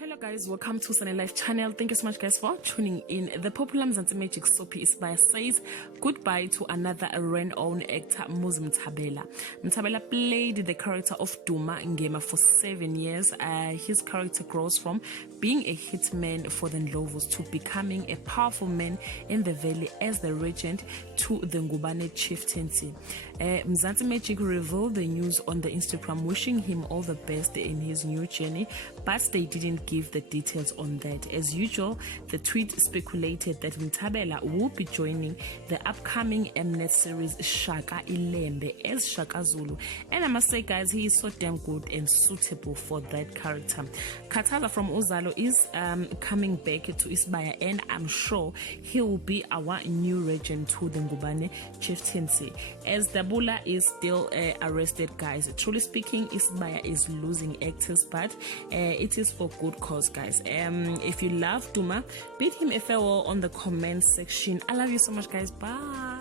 Hello guys, welcome to Sunny Life channel. Thank you so much guys for tuning in. The popular Mzansi Magic soapie Isibaya says goodbye to another renowned actor, Muzi Mthabela. Mthabela played the character of Duma Ngema for 7 years. His character grows from being a hitman for the Ndlovos to becoming a powerful man in the valley as the regent to the Ngubane chieftaincy. Mzansi Magic revealed the news on the Instagram, wishing him all the best in his new journey, but they didn't give the details on that. As usual, the tweet speculated that Mthabela will be joining the upcoming Mnet series Shaka Ilembe as Shaka Zulu, and I must say guys, he is so damn good and suitable for that character. Khathaza from Uzalo is coming back to Isibaya, and I'm sure he will be our new regent to the Ngubane chieftaincy, as Dabula is still arrested guys. Truly speaking, Isibaya is losing actors, but it is for good cause guys. If you love Duma, bid him a farewell on the comment section. I love you so much guys. Bye.